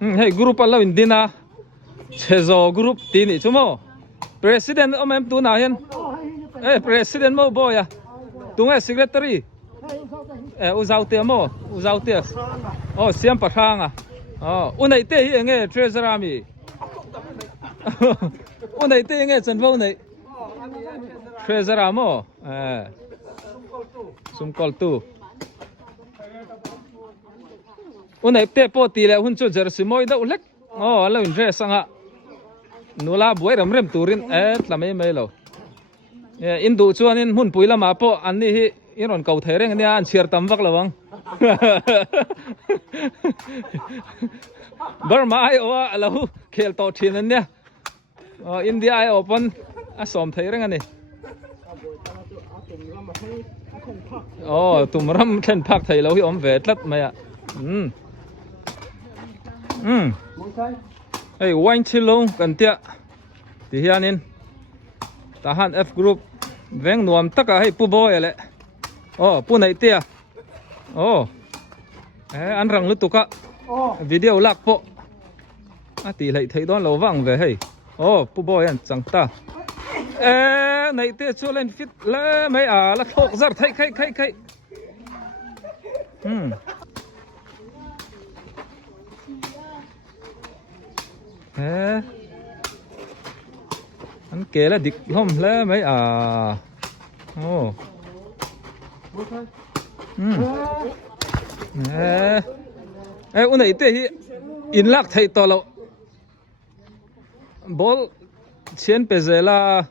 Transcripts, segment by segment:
hey group alo indina chezo group tini chumo president omem tu na hian president mo boya tunga secretary uzaute mo uzaute siam pathanga unai te hi enge treasurer mi unai te enge chanvo nei treasurer mo sumkol tu unai te po ti le hun chu jersey moi da ulek alo in dress anga nula buai ram rem turin tlamai mai lo in du chuanin hun puila ma po anni hi iron kau thereng ania an chiar tam vak lawang Burma ai owa alo khel to thin ania India ai open asom thereng ani tumram khen phak thai lo hi om ve tlat mai a hey wine chilong kan tia ti hianin tahan F group veng nuam taka hey pu boy le pu nei tia an rang lutuka video lak po ti lai thei don lo wang ve hey pu boy an chang ta nei tia chu len fit le mai la thok zar thai khai anh kể là địch hôm lẽ mấy ôn này thế in lạc thấy to lâu bol chiến pe là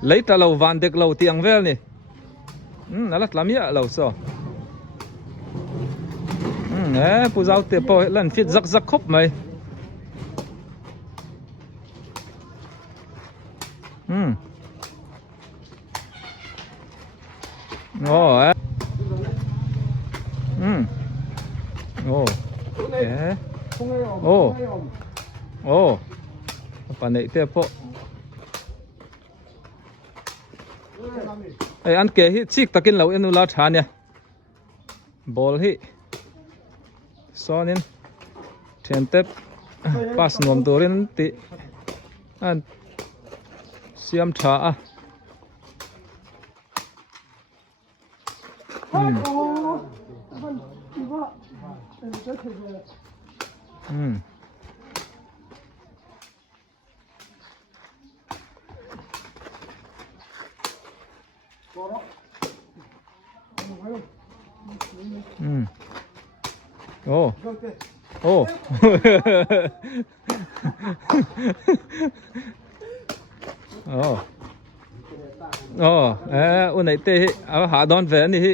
lấy ta lâu van được lâu tiếng vel nè nó lát lắm ya lâu sao pu zau te po lan fit zak khop mai pa nei te po an ke hi chik takin lo enu la tha nia ball hi sonin thian tep pas nom turin ti an siam tha unai te ha don ve ni hi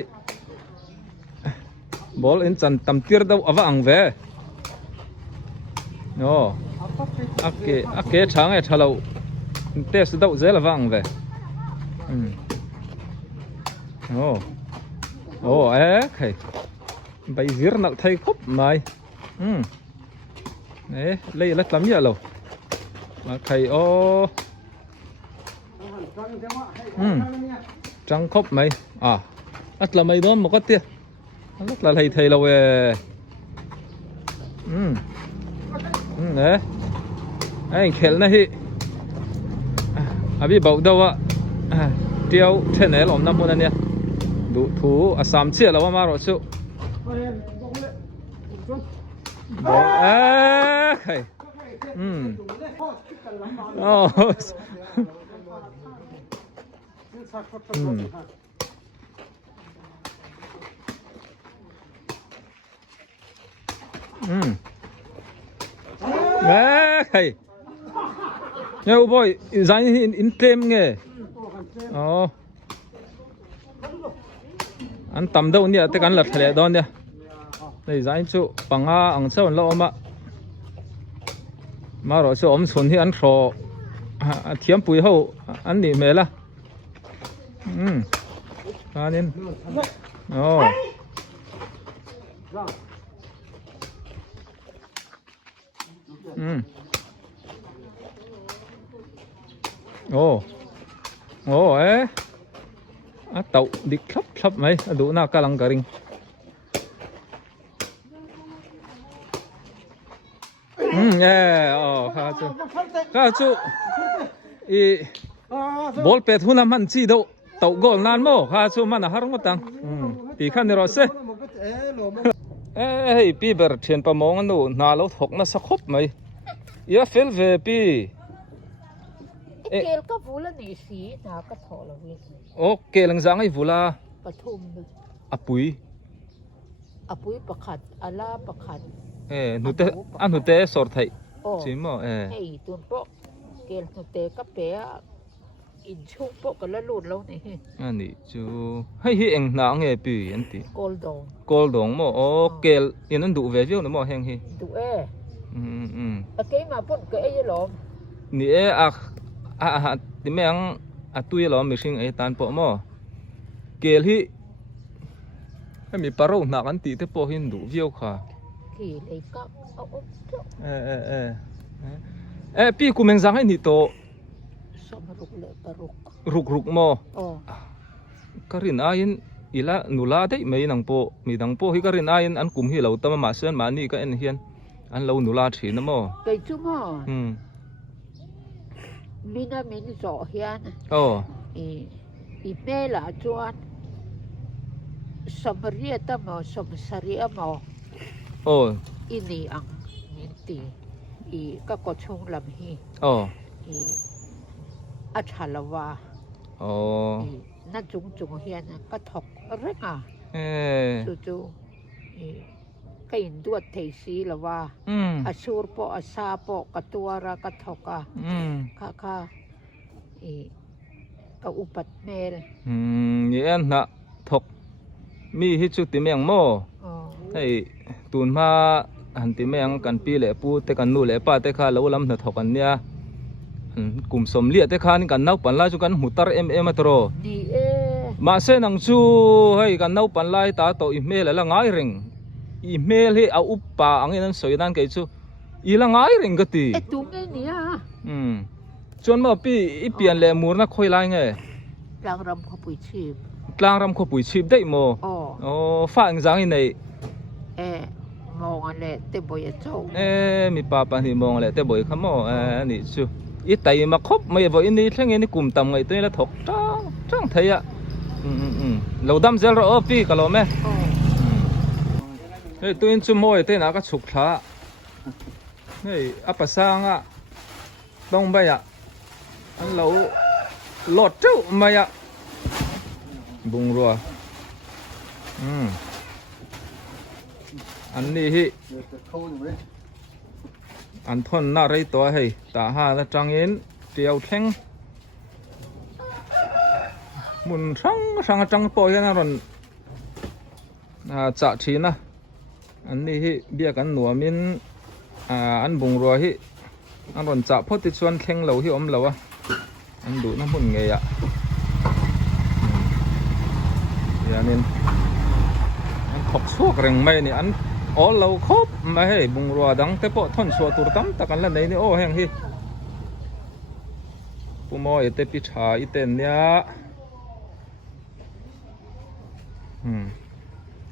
bol in chan tam tir dau awa ang ve ake thang e thalo te su dau zel awa ang ve khai bay zir nal thai khop mai lấy lát lắm vậy lâu mà thầy trắng khóc mày lát là mày đó một cái tia lát là thầy lâu đấy anh khéo này hi bị bầu đâu tiêu thế này lỏng năm mươi nè đủ thú Assam chia là mà rồi chứ khai khai nhau boy giải in tem nghe anh tầm đâu nè tới cắn lật thẻ đòn nè đây giải chú bằng ăn sâu lâu mà rồi số ống xuân thì ăn sò thiếm bùi hậu ăn nỉ mẹ là nên tàu đi khắp thấp mấy đủ na cả lăng cả ring khá chú i ball pet hunam han chi do tàu gol nan mo khá chú man har ngot tang ti khan ni ro se ê pi ber thian pa mong anu na lo thok na sa khop mai ya fel ve pi Kêu có vụ là nỉ xí nào có thọ là việc ok lang zang ai vulaปทุม apui อปุยประคัดอาลาประคัด nu te an nu te sor thai โอ้ chi mo ให้ตุนโปะเกลหนูเตะกับเปะอินชุ่มโปะกันละลุดแล้วนี่ ani chu hai hi eng na nge pi an ti โกลดอง kol dong mo ok in an du ve viu no mo heng hi ดูเอ mm ตะเกมาปุ่นเกยหลอม ni e a ti meng a tui lo mi sing ai tan po mo kel hi mi paro na kan ti te po hin du viu kha ขี่เลยก็เอา pi ku meng zang ai ni to สมรุกเลยปรุก ruk mo โอ้ karin ain ila nula dei mei nang po mi dang po hi karin ain an kum hi lo tama ma sen ma ni ka en hian an lo nula thi na mo ไปจุ่มมีน่ามีนจ่อเฮียน oh อีเมล่ะจวนสมเรียตมอสมสรีอมอ oh อินีอังนิตีอีก็กดชงลำฮี oh อีอัชาลวา oh อีนั่นจุงเฮียนก็ถกเร่งอ่ะจู่อีก็อินดวดเทซีละว่าอาชูรปออาซาปอกตัวระกถกอ่ะค่ะอีก็อุปัตเมลนี่อันน่ะถกมีฮิจุติเมียงโมให้ตูนมาหันติเมียงกันปีเละปูแต่กันนู่เละป้าแต่ข้าแล้วลำน่ะถกกันเนี่ยกลุ่มสมเลียแต่ข้านี่กันนับปันไล่จุกันหุตรมาตรอดีมาเส้นังชูให้กันนับปันไล่ตาโตอีเมลละง่ายเร่งอีเมลให้เอาอุปปาอังนั้นสวยด้านไกจูอีละง่ายเร่งก็ตีตุ้งเนี่ยจนมาปีอีเปลี่ยนแหล่มูนักคอยไล่ไงกลางรำขบุยชีพกลางรำขบุยชีพได้โมโอ้ฟ้าอังจังอีไหนมองอะไรเต็มบ่อยเจ้ามีป้าปันที่มองอะไรเต็มบ่อยขโมนี่ชูอีไตมาครบไม่บ่อยนี่ทั้งนี้กลุ่มต่ำไงตัวนี้ละถกจ้างไทยอ่ะเราดำเซลล์ปีกันหรอแม่เฮ้ยตัวนี้ชุ่มมวยเต้นอะไรก็ฉุกช้าเฮ้ยอัปสางอ่ะต้องไปอ่ะอันเราหลอดเจ้าไม่อ่ะบุงรัวอันนี้ฮิอันทนน่าไรตัวให้ตาหาละจังเงินเดียวแข็งหมุนช่างจังปอยนะรอนจะชีนะอันนี้ฮิเบียกันหนัวมินอันบุงรัวฮิอันรอนจะพอติดชวนแข็งเหลาฮิอมเหลาอ่ะอันดูน้ำหุ่นไงอ่ะอย่างนี้อันขบชั่วแรงไม่เนี่ยอันอ๋อเราครบมาให้บุงรัวดังแต่พอท่อนชัวตัวตั้มตะกันแล้วไหนนี่โอ้แห้งฮิผู้มอยเตปิชาอีเตนเนี่ย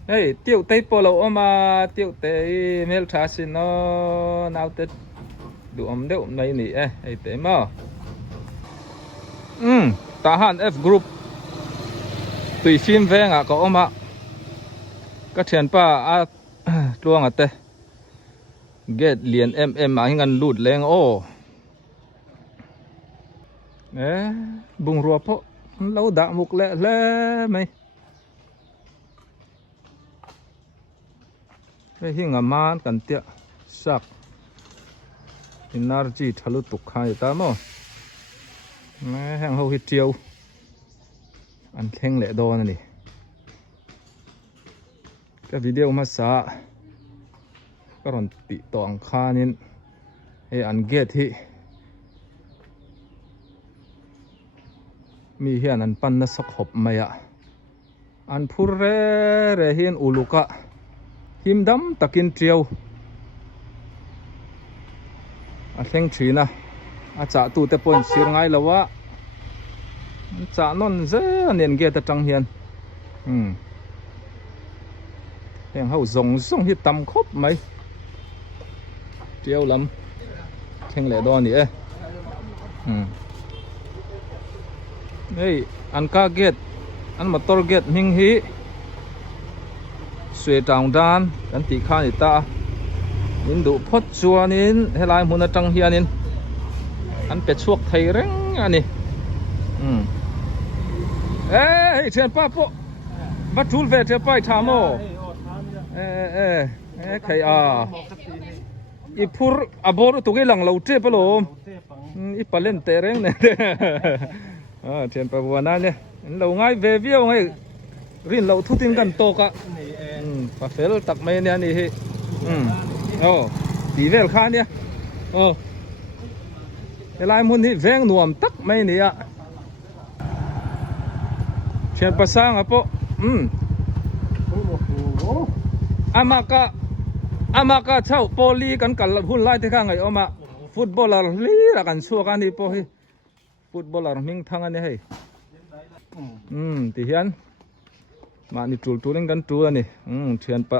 เฮ้ยเตี้ยวเตยปอเราออกมาเตี้ยวเตยเมลชาสินเนาะนาวเตดูอมเดียวไม่นี่ไอเตยมาทหาร F Group ตุยฟิล์มแวงอ่ะก็ออกมาก็เทียนป้าลวงอ่ะเตเกตเหรียญมาให้กันหลุดแรงโอ้บุงรัวเพราะเราด่ามุกเละไหมไปหิ้งอามากันเตะสักอินนาร์จีทะลุตุกขายตามอ่ะแม่แห้งเขาหิดเจียวอันเข่งเละโดนนี่ก็วิดีโอมาสาก็รอนติต่ออังคานินอันเกตที่มีเฮียนันปันนัสขบมาอ่ะอันพูดเร่เฮียนอุลุกะหิมดำตะกินเจียวอันเข่งชีนะอาจจะตูแต่ปนเสียงไงแล้ววะจะนนเจ้าเนียนเกตจังเฮียน Hẹn hậu rồng xong thì tầm khóc mấy treo lắm khen lẻ đo nè đây ăn cá gết ăn motor gết hình hí xuê tràng đan ăn tỉ khai ta nín đủ phốt chua nín hay lại muốn trăng hiền nín ănเป็ดchuộc thầy reng anh nè ê trên pa po bắt chul về trên pa tham ô ê thầy à i phur abor tu cái lăng lâu chế pa lom i palen te reng nè trên pa buana nè lâu ngay về viêu ngay rin lâu thu tin gần to cả pa fel tak mấy nè nè hi tí về khan nè cái lai muốn thì veng nuông tắc mấy nè ạ trên pa sang à po amaka chau poli kan kal hun lai te kha ngai oma footballer li ra kan chu kan ni po hi footballer ming thang ani hei ti hian ma ni tul tuling kan tu ani thian pa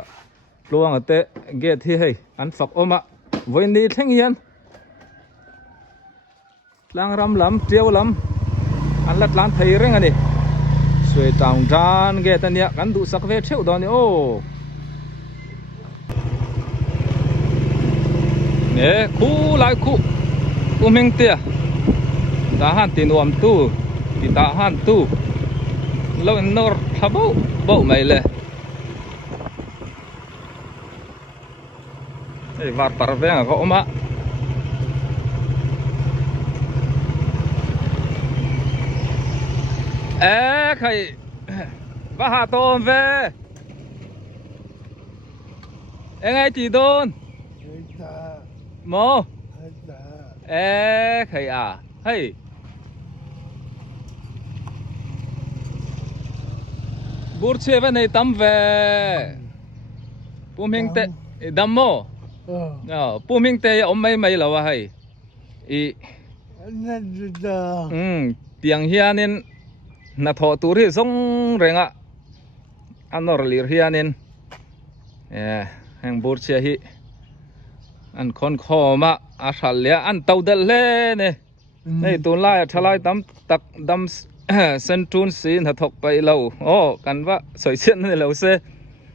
luang ate get hi hei an fak oma voi ni thleng hian lang ram lam treo lam an lat lan thei reng ani xuôi tràng tràn ghé tân địa cán đủ sắc về triệu đó nè ô nè khu lại khu mình tia đã han tiền uam tu thì đã han tu lâu nor thabo bộ mày lệ đây vạt parve à có mà ê khầy bà hạ tôm về ê ngay chị đôn mô ê khầy à hey bút xe bên này tắm về bố mình tệ đâm mô bố mình tệ ông mấy mấy lâu à hay ý tiếng hiền nên na thọ tu ri zong renga anor lir hianin hang bur che hi an khon kho ma a thal le an tau dal le ne nei tun lai thalai tam tak dam sen tun sin ha thok pai lo o kan wa soi chen ne lo se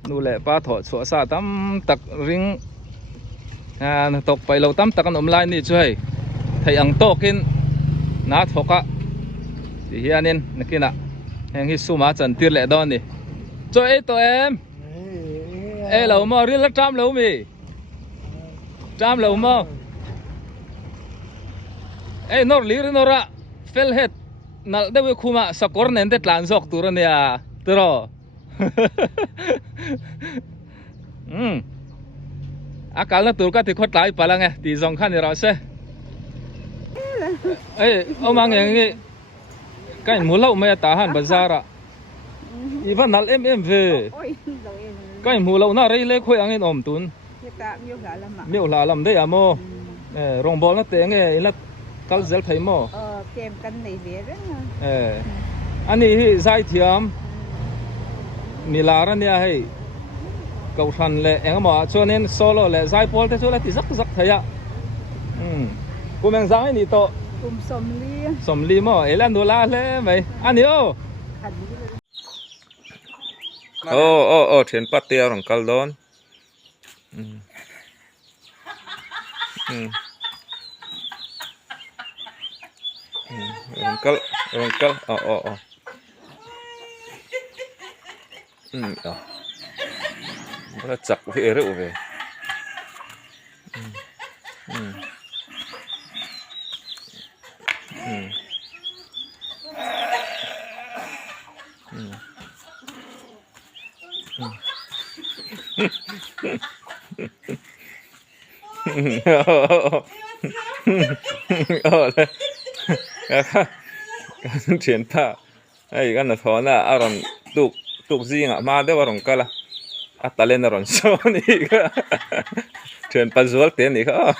nu le pa tho chua sa tam tak ring na tok pai lo tam tak an om lai ni chuai thai ang tokin na thoka thì hianin nakina heng hi suma chan tir le don ni cho e to em e lo mo ri la tram lo mi tram lo mo e nor lir nora fel het nal de we khuma sakor nen de tlan jok tur ne a tro akal na tur ka ti khot lai pala nge ti jong khan ni ra se e omang nge cái mua lậu mẹ ta hàn bazar à, even nal em về, cái mua lậu na rây lê khơi anh em tún, miêu là làm đấy à mô, rong bò nó té nghe là cal gel thấy mô, kem cân này về đấy, anh ấy giải thiam, mi là ra nè hay, cầu thần lệ anh mà cho nên solo lệ giải pol thế cho là thì rất thấy ạ, cô mang giải này to sầm li mà ấy là đồ la lẽ mày anh yêu trên bắt tia rong cal don rong cal rất chặt về rượu về chuyển pa ai gan là thọ na aron tuk gì ngạ ma đấy vào cái là atalen aron so ni chuyển pa zual tiền ni ka